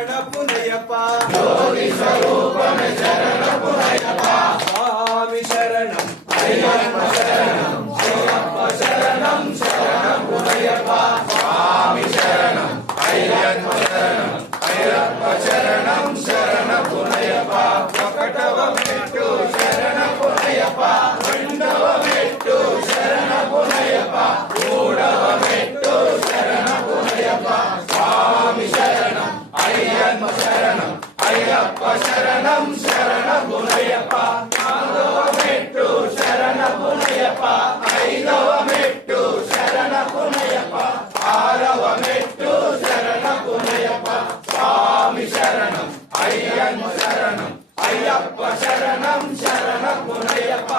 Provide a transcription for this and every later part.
శరణ పునయప్ప జ్యోతి స్వరూపమే శరణ పునయప్ప స్వామి శరణం అయ్యప్ప శరణం అయ్యప్ప శరణం శరణ పునయప్ప స్వామి శరణం అయ్యప్ప శరణం అయ్యప్ప శరణం శరణ పునయప్ప ఒకటవ మెట్టు శరణ పునయప్ప రెండవ మెట్టు శరణ పునయప్ప మూడవ మెట్టు శరణ పునయప్ప స్వామి శరణం అయ్యప్ప శరణం అయ్యప్ప శరణం శరణ పునయప్ప నాలుగవ మెట్టు శరణ పునయప్ప ఐదవ మెట్టు శరణ పునయప్ప ఆరవ మెట్టు శరణ పునయప్ప స్వామి శరణం అయ్యప్ప శరణం అయ్యప్ప శరణం శరణ పునయప్ప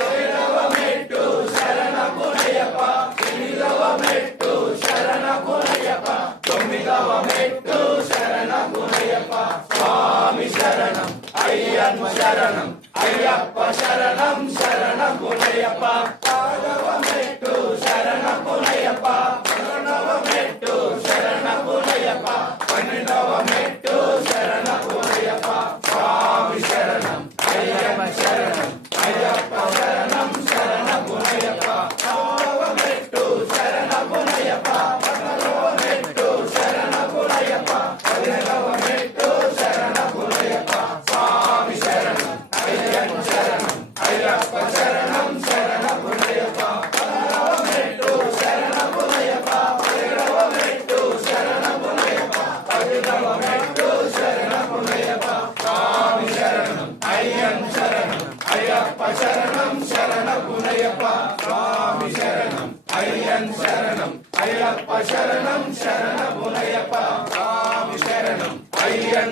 ఏడవ మెట్టు శరణ పునయప్ప ఎనిమిదవ మెట్టు శరణ పునయప్ప తొమ్మిదవ మెట్టు శరణ పునయప్ప స్వామి శరణం అయ్యప్ప శరణం అయ్యప్ప శరణం శరణ పునయప్ప పదవ మెట్టు శరణ పునయప్ప 11వ మెట్టు శరణ పునయప్ప 12వ